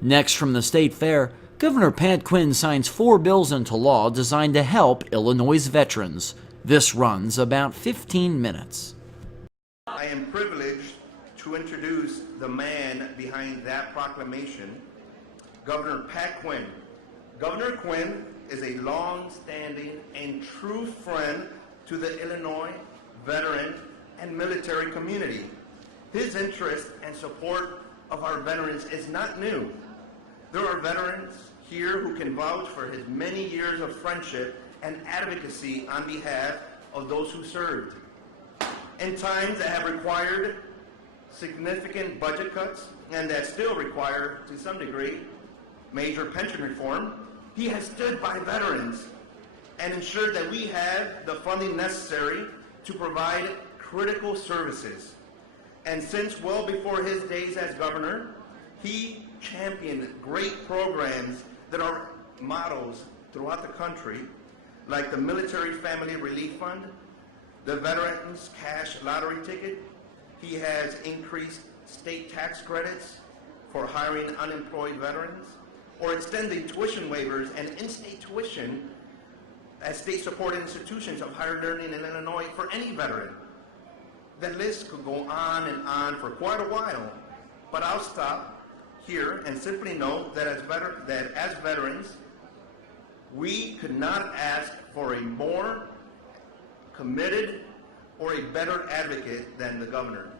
Next from the state fair, Governor Pat Quinn signs 4 bills into law designed to help Illinois' veterans. This runs about 15 minutes. I am privileged to introduce the man behind that proclamation, Governor Pat Quinn. Governor Quinn is a long-standing and true friend to the Illinois veteran and military community. His interest and support of our veterans is not new. There are veterans here who can vouch for his many years of friendship and advocacy on behalf of those who served. In times that have required significant budget cuts and that still require, to some degree, major pension reform, he has stood by veterans and ensured that we have the funding necessary to provide critical services. And since well before his days as governor, he championed great programs that are models throughout the country, like the Military Family Relief Fund, the Veterans Cash Lottery Ticket. He has increased state tax credits for hiring unemployed veterans, or extending tuition waivers and in-state tuition at state-supported institutions of higher learning in Illinois for any veteran. The list could go on and on for quite a while, but I'll stop here and simply note that as veterans, we could not ask for a more committed or a better advocate than the governor.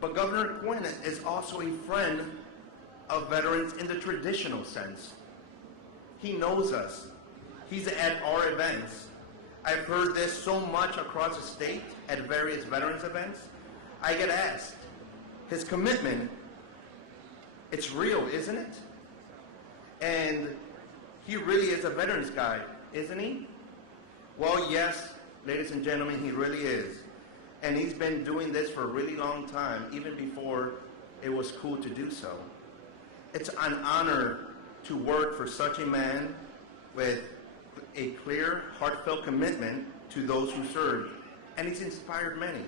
But Governor Quinn is also a friend of veterans in the traditional sense. He knows us. He's at our events. I've heard this so much across the state at various veterans events. I get asked, his commitment, it's real, isn't it? And he really is a veterans guy, isn't he? Well, yes, ladies and gentlemen, he really is. And he's been doing this for a really long time, even before it was cool to do so. It's an honor to work for such a man with a clear, heartfelt commitment to those who served. And he's inspired many.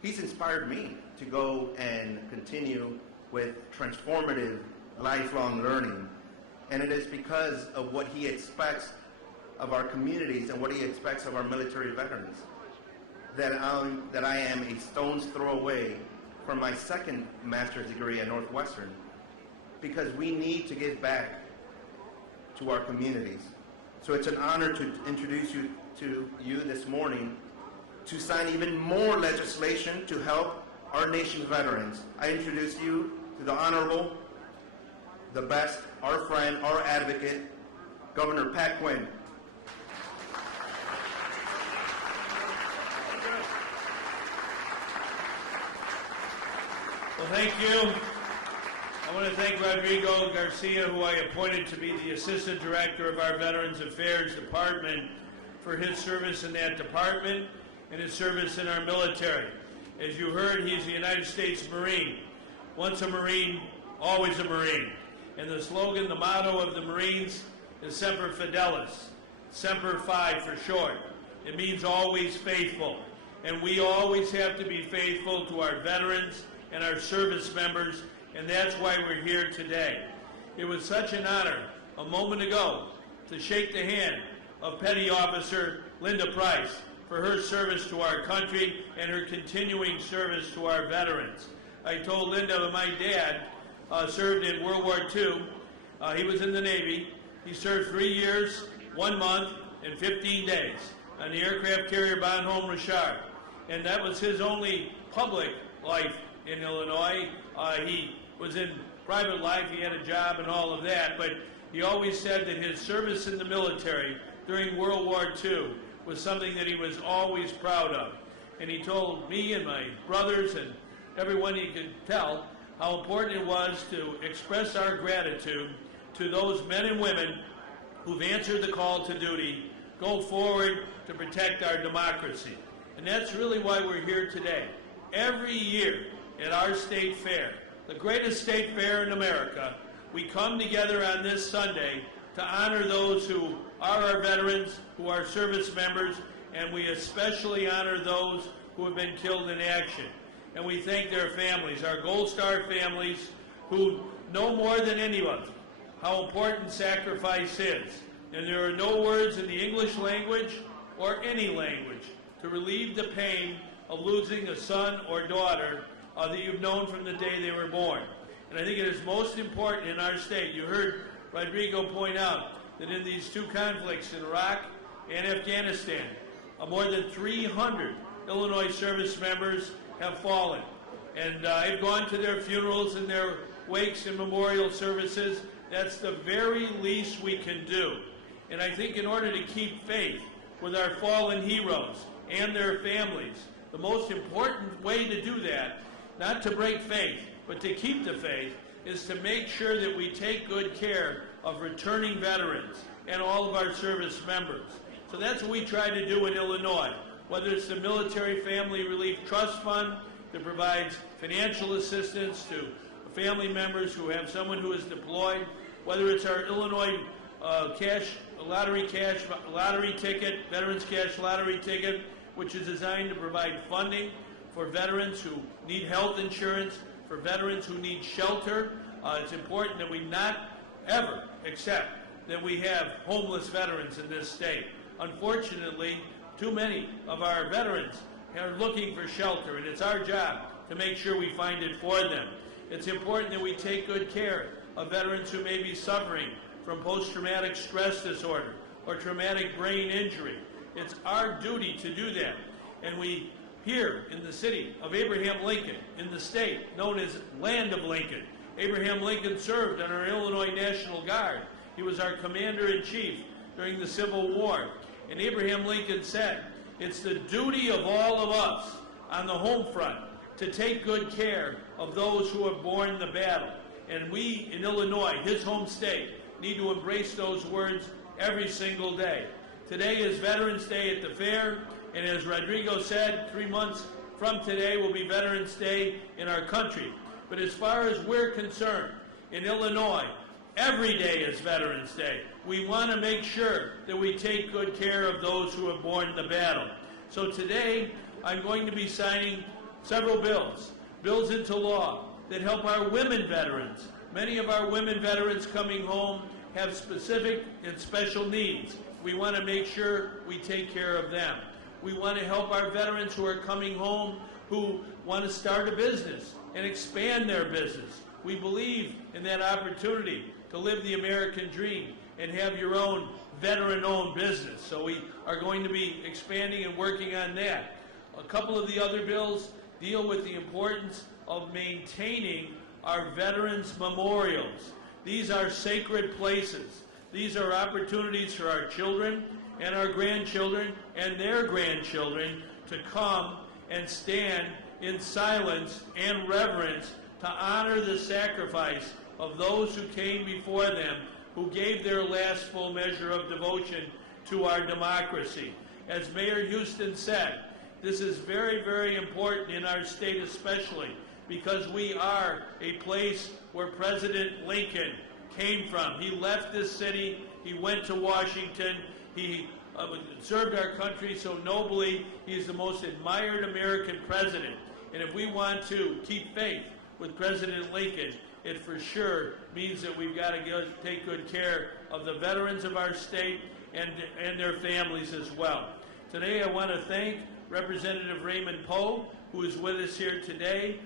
He's inspired me to go and continue with transformative, lifelong learning. And it is because of what he expects of our communities and what he expects of our military veterans that I am a stone's throw away from my second master's degree at Northwestern, because we need to give back to our communities. So it's an honor to introduce you to this morning to sign even more legislation to help our nation's veterans. I introduce you to the Honorable, the best, our friend, our advocate, Governor Pat Quinn. Well, thank you. I want to thank Rodrigo Garcia, who I appointed to be the Assistant Director of our Veterans Affairs Department, for his service in that department and his service in our military. As you heard, he's a United States Marine. Once a Marine, always a Marine. And the slogan, the motto of the Marines is Semper Fidelis, Semper Fi for short. It means always faithful. And we always have to be faithful to our veterans and our service members, and that's why we're here today. It was such an honor a moment ago to shake the hand of Petty Officer Linda Price for her service to our country and her continuing service to our veterans. I told Linda that my dad served in World War II. He was in the Navy. He served 3 years, 1 month, and 15 days on the aircraft carrier Bonhomme Richard. And that was his only public life in Illinois. He was in private life, he had a job and all of that, but he always said that his service in the military during World War II was something that he was always proud of. And he told me and my brothers and everyone he could tell how important it was to express our gratitude to those men and women who've answered the call to duty, go forward to protect our democracy. And that's really why we're here today. Every year at our state fair, the greatest state fair in America, we come together on this Sunday to honor those who are our veterans, who are service members, and we especially honor those who have been killed in action. And we thank their families, our Gold Star families, who know more than anyone how important sacrifice is. And there are no words in the English language or any language to relieve the pain of losing a son or daughter that you've known from the day they were born. And I think it is most important in our state. You heard Rodrigo point out that in these two conflicts in Iraq and Afghanistan, more than 300 Illinois service members have fallen. And I've gone to their funerals and their wakes and memorial services. That's the very least we can do. And I think in order to keep faith with our fallen heroes and their families, the most important way to do that, not to break faith, but to keep the faith, is to make sure that we take good care of returning veterans and all of our service members. So that's what we try to do in Illinois, whether it's the Military Family Relief Trust Fund that provides financial assistance to family members who have someone who is deployed, whether it's our Illinois lottery ticket, Veterans Cash Lottery Ticket, which is designed to provide funding for veterans who need health insurance, for veterans who need shelter. It's important that we not ever accept that we have homeless veterans in this state. Unfortunately, too many of our veterans are looking for shelter, and it's our job to make sure we find it for them. It's important that we take good care of veterans who may be suffering from post-traumatic stress disorder or traumatic brain injury. It's our duty to do that. And we, here in the city of Abraham Lincoln, in the state known as Land of Lincoln, Abraham Lincoln served on our Illinois National Guard. He was our commander-in-chief during the Civil War. And Abraham Lincoln said, it's the duty of all of us on the home front to take good care of those who have borne the battle. And we in Illinois, his home state, need to embrace those words every single day. Today is Veterans Day at the fair, and as Rodrigo said, 3 months from today will be Veterans Day in our country. But as far as we're concerned, in Illinois, every day is Veterans Day. We want to make sure that we take good care of those who have borne the battle. So today, I'm going to be signing several bills into law that help our women veterans. Many of our women veterans coming home have specific and special needs. We want to make sure we take care of them. We want to help our veterans who are coming home who want to start a business and expand their business. We believe in that opportunity to live the American dream and have your own veteran-owned business. So we are going to be expanding and working on that. A couple of the other bills deal with the importance of maintaining our veterans' memorials. These are sacred places. These are opportunities for our children and our grandchildren and their grandchildren to come and stand in silence and reverence to honor the sacrifice of those who came before them, who gave their last full measure of devotion to our democracy. As Mayor Houston said, this is very, very important in our state especially because we are a place where President Lincoln came from. He left this city, he went to Washington, he served our country so nobly. He is the most admired American president. And if we want to keep faith with President Lincoln, it for sure means that we've got to take good care of the veterans of our state and their families as well. Today I want to thank Representative Raymond Poe, who is with us here today,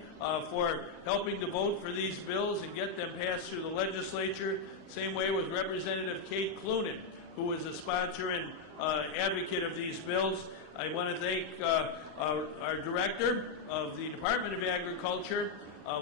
for helping to vote for these bills and get them passed through the legislature. Same way with Representative Kate Clunan, who was a sponsor and advocate of these bills. I want to thank our director of the Department of Agriculture.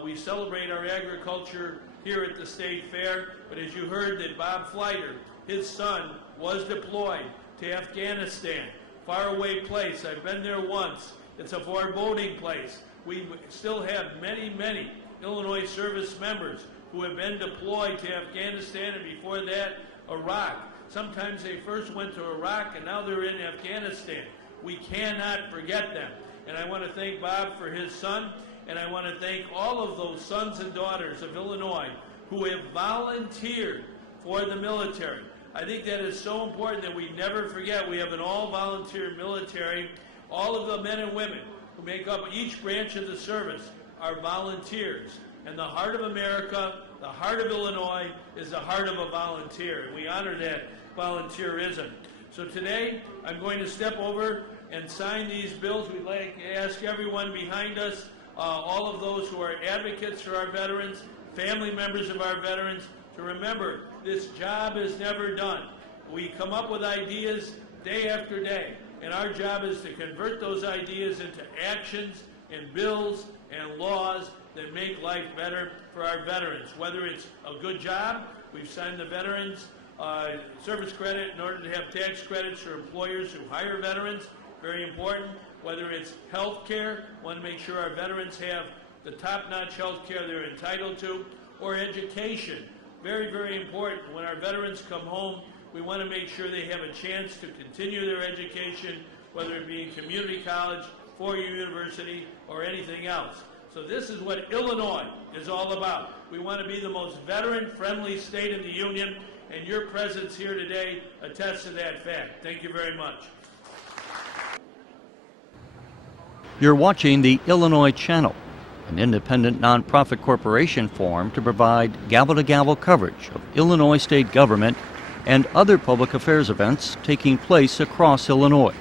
We celebrate our agriculture here at the State Fair, but as you heard that Bob Fleiter, his son, was deployed to Afghanistan. Faraway place. I've been there once. It's a foreboding place. We still have many, many Illinois service members who have been deployed to Afghanistan and before that, Iraq. Sometimes they first went to Iraq and now they're in Afghanistan. We cannot forget them. And I want to thank Bob for his son, and I want to thank all of those sons and daughters of Illinois who have volunteered for the military. I think that is so important that we never forget we have an all-volunteer military. All of the men and women who make up each branch of the service are volunteers. And the heart of America The heart of Illinois is the heart of a volunteer, and we honor that volunteerism. So today, I'm going to step over and sign these bills. We'd like to ask everyone behind us, all of those who are advocates for our veterans, family members of our veterans, to remember this job is never done. We come up with ideas day after day, and our job is to convert those ideas into actions and bills and laws that make life better for our veterans. Whether it's a good job, we've signed the Veterans Service Credit in order to have tax credits for employers who hire veterans, very important. Whether it's health care, want to make sure our veterans have the top-notch health care they're entitled to, or education, very, very important. When our veterans come home, we want to make sure they have a chance to continue their education, whether it be in community college, four-year university, or anything else. So this is what Illinois is all about. We want to be the most veteran-friendly state in the union, and your presence here today attests to that fact. Thank you very much. You're watching the Illinois Channel, an independent nonprofit corporation formed to provide gavel-to-gavel coverage of Illinois state government and other public affairs events taking place across Illinois.